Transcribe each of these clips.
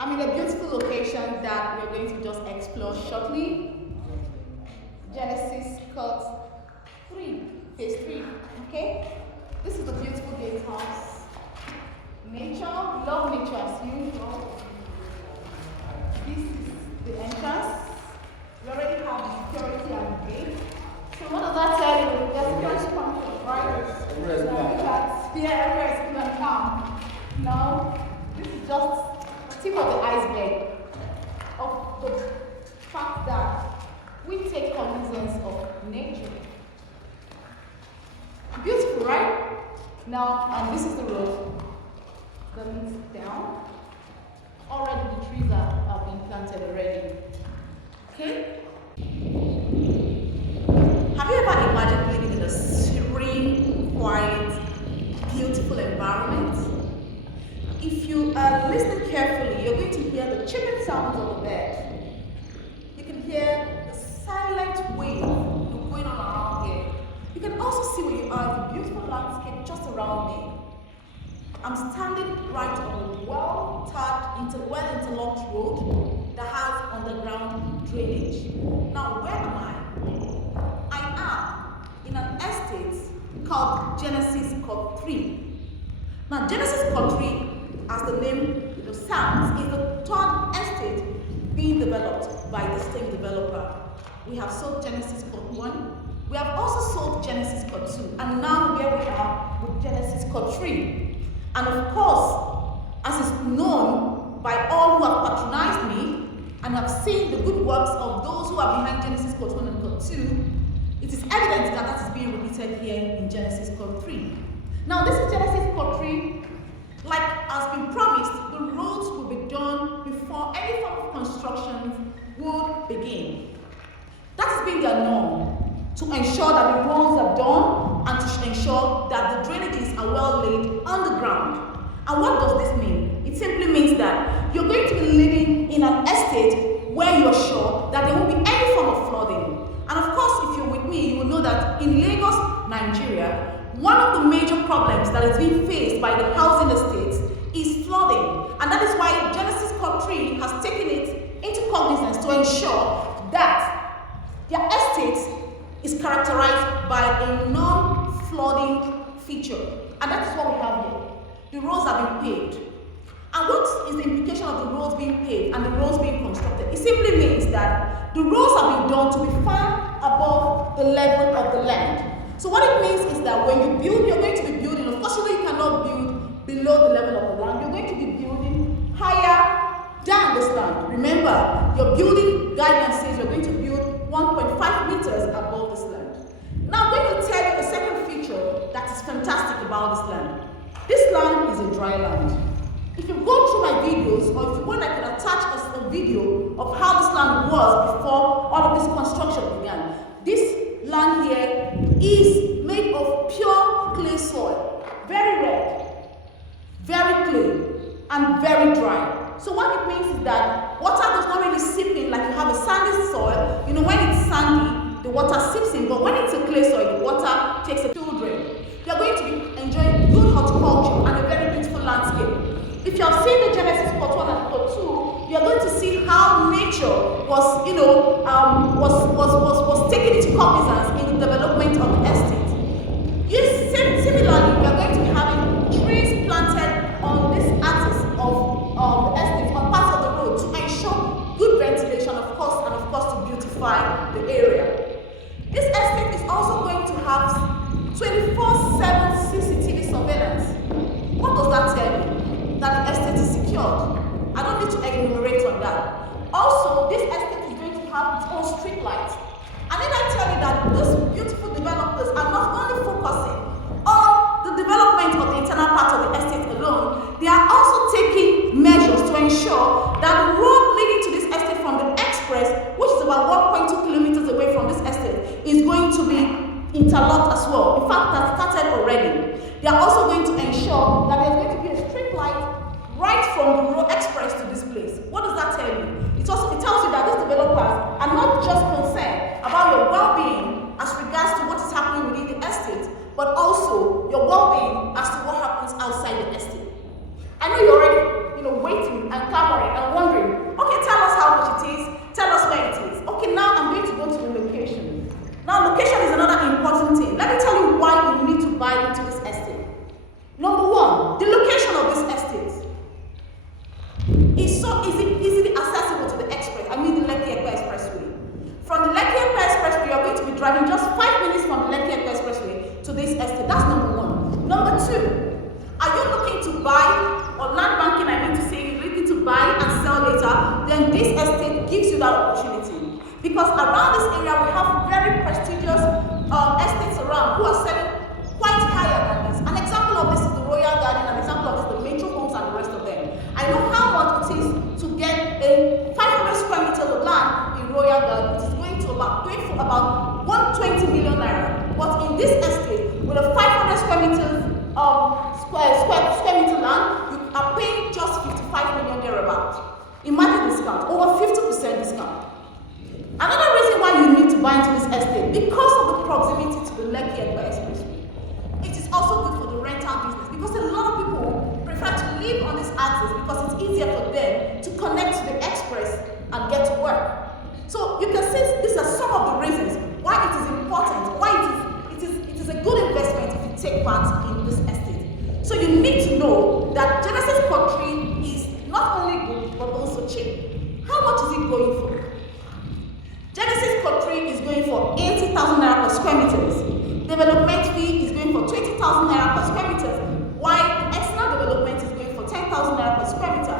I'm in a beautiful location that we're going to just explore shortly. Genesis Court 3, phase 3. Okay? This is the beautiful gatehouse. Nature, love nature as usual. This is the entrance. We already have the security at the gate. So what does that tell you? There's security function, right? Everywhere is cool and calm. Now, this is just the tip of the iceberg of the fact that we take cognizance of nature. Beautiful, right? Now, this is the road that leads down. Already the trees have been planted already. Okay? Have you ever imagined living in a serene, quiet, beautiful environment? If you listen carefully, you're going to hear the chirping sounds of the bird. You can hear the silent wave going on around here. You can also see where you are, the beautiful landscape just around me. I'm standing right on a well-interlocked road that has underground drainage. Now, where am I? I am in an estate called Genesis Court 3. Now, Genesis Court 3, as the name sounds, is the third estate being developed by the same developer. We have sold Genesis Court 1. We have also sold Genesis Court 2. And now here we are with Genesis Court 3. And of course, as is known by all who have patronized me and have seen the good works of those who are behind Genesis Court 1 and Court 2, it is evident that that is being repeated here in Genesis Court 3. Now, this is Genesis Court 3. Like has been promised, the roads will be done before any form of construction would begin. That has been their norm, to ensure that the roads are done and to ensure that the drainages are well laid on the ground. And what does this mean? It simply means that you're going to be living in an estate where you're sure that there won't be any form of flooding. And of course, if you're with me, you will know that in Lagos, Nigeria, one of the major problems that is being faced by the housing estates is flooding. And that is why Genesis Court 3 has taken it into cognizance to ensure that their estate is characterized by a non-flooding feature. And that is what we have here. The roads have been paved. And what is the implication of the roads being paved and the roads being constructed? It simply means that the roads have been done to be far above the level of the land. So what it means is that when you build, you're going to be building, of course you cannot build below the level of the land. You're going to be building higher than this land. Remember, your building guidelines says you're going to build 1.5 meters above this land. Now I'm going to tell you a second feature that is fantastic about this land. This land is a dry land. If you go through my videos, or if you want, I can attach a video of how this land was before all of this construction began. This land here is made of pure clay soil, very red, very clay, and very dry. So what it means is that water does not really seep in like you have a sandy soil. You know, when it's sandy, the water seeps in, but when it's a clay soil, the water takes a children. You are going to be enjoying good horticulture and a very beautiful landscape. If you have seen the Genesis Court 1 and Court 2, you are going to see how nature was, was taken into cognizance in the development of the estate. Yes, similarly, we are going to be having trees planted on this axis of the estate, on parts of the road, to ensure good ventilation, of course, and of course to beautify the area. This estate is also going to have 24/7 CCTV surveillance. What does that tell you? That the estate is secured. I don't need to enumerate on that. Also, this estate is going to have its own street lights. And then I tell you that these beautiful developers are not only focusing on the development of the internal part of the estate alone, they are also taking measures to ensure that the road leading to this estate from the express, which is about 1.2 kilometers away from this estate, is going to be interlocked as well. In fact, that started already. They are also going to ensure that there's going to be a street light right from the road express to this place. What does that tell you? It tells you that these developers are not just concerned about your well-being as regards to what is happening within the estate, but also your well-being as to what happens outside the estate. I know you're already, waiting and clamoring and this estate gives you that opportunity. Because around this area, we have very prestigious estates around who are selling quite higher than this. An example of this is the Royal Garden, an example of this is the Metro Homes and the rest of them. I know how much it is to get a 500 square meters of land in Royal Garden. It is going for about 120 million naira. But in this estate, with a 500 square meters square meter land, you are paying just 55 million thereabout. Imagine discount, over 50% discount. Another reason why you need to buy into this estate, because of the proximity to the Lekki Epe Express Way. It is also good for the rental business because a lot of people prefer to live on this axis because it's easier for them to connect to the express and get to work. So you can see these are some of the reasons why it is important, why it is a good investment if you take part in this estate. So you need to know that Genesis Country is not only good but also cheap. How much is it going for? Genesis Country is going for 80,000 naira per square meters. Development fee is going for 20,000 naira per square meters, while external development is going for 10,000 naira per square meter.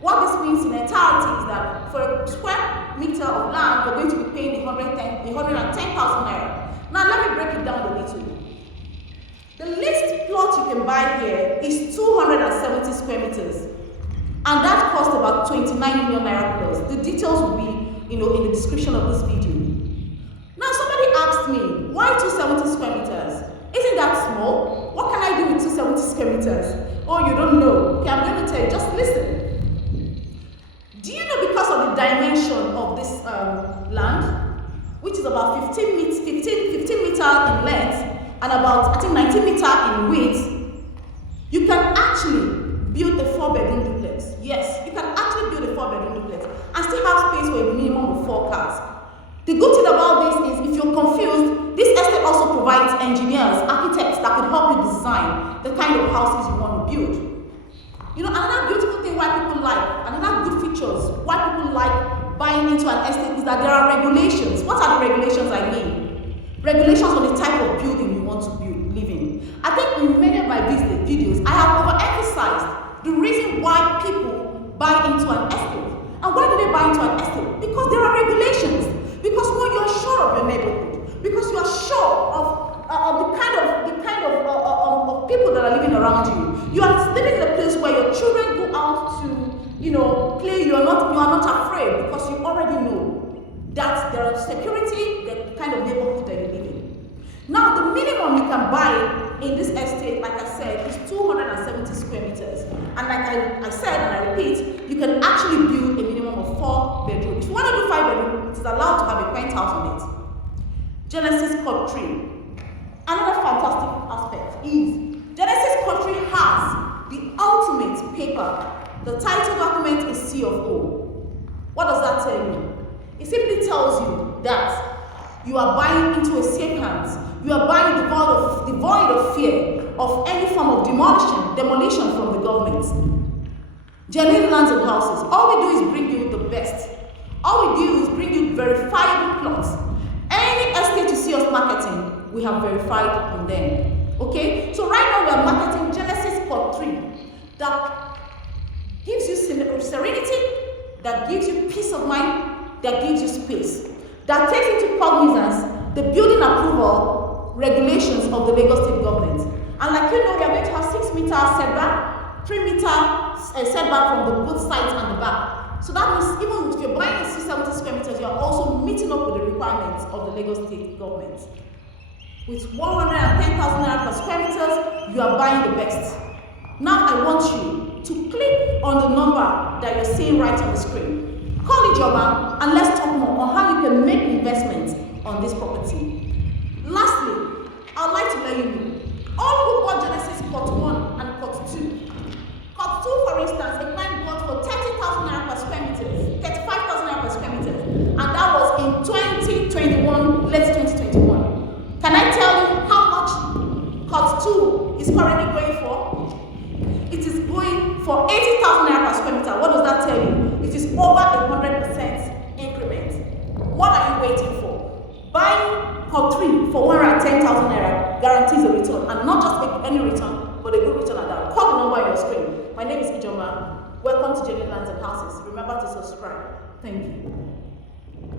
What this means in entirety is that for a square meter of land, you're going to be paying 110,000 naira. Now let me break it down a little. The least plot you can buy here is 270 square meters, and that costs about 29 million naira plus. The details will be in the description of this video. Now somebody asked me, why 270 square meters? Isn't that small? What can I do with 270 square meters? Oh, you don't know. Okay, I'm going to tell you, just listen. Do you know because of the dimension of this land, which is about 15 meter in length and about, I think, 19 meter in width, you can actually build a 4-bedroom duplex. Yes, you can actually build a 4-bedroom duplex and still have space for a minimum of 4 cars. The good thing about this is, if you're confused, this estate also provides engineers, architects that could help you design the kind of houses you want to build. Another beautiful thing why people like, another good features why people like buying into an estate is that there are regulations. What are the regulations I mean? Regulations on the type of building you want to live in. I think in many of my videos, I have overemphasized the reason why people buy into an estate. And why do they buy into an estate? Because there are regulations. Because you are sure of your neighborhood. Because you are sure of the kind of people that are living around you. You are living in a place where your children go out to play. You are not afraid because you already know that there is security, the kind of neighborhood that you live in. Now the minimum you can buy in this estate, like I said, is 270 square meters. And like I said, and I repeat, you can actually build a minimum of 4 bedrooms. If you want to do 5 bedrooms, it is allowed to have a penthouse on it. Genesis Country. Another fantastic aspect is Genesis Country has the ultimate paper. The title document is C of O. What does that tell you? It simply tells you that you are buying into a safe hands. You are buying devoid of fear of any form of demolition from the government. Genuine lands and houses. All we do is bring you the best. All we do is bring you verifiable plots. Any estate you see us marketing, we have verified on them. Okay? So right now we are marketing Genesis Country that gives you serenity, that gives you peace of mind, that gives you space, that takes into cognizance the building approval regulations of the Lagos State government. And like we are going to have 6 meter setback, 3 meter setback from the both sides and the back. So that means even if you're buying a 670 square meters, you're also meeting up with the requirements of the Lagos State government. With 110,000 naira per square meters, you are buying the best. Now I want you to click on the number that you're seeing right on the screen. Call Ijoma and let's talk more on how you can make investments on this property. Lastly, I'd like to let you know, all who bought Genesis Court 1 and Court 2. Court 2, for instance, a client bought for 30,000 naira per square meters, 35,000 naira per square meters, and that was in 2021, late 2021. Can I tell you how much Court 2 is currently going for? It is going for 80,000 naira per square meter. What does that tell you? It is over 100% increment. What are you waiting for? Buying Court 3 for 110,000 naira guarantees a return, and not just any return, but a good return at that. Call the number on your screen. My name is Ijoma. Welcome to Genuine Lands and Houses. Remember to subscribe. Thank you.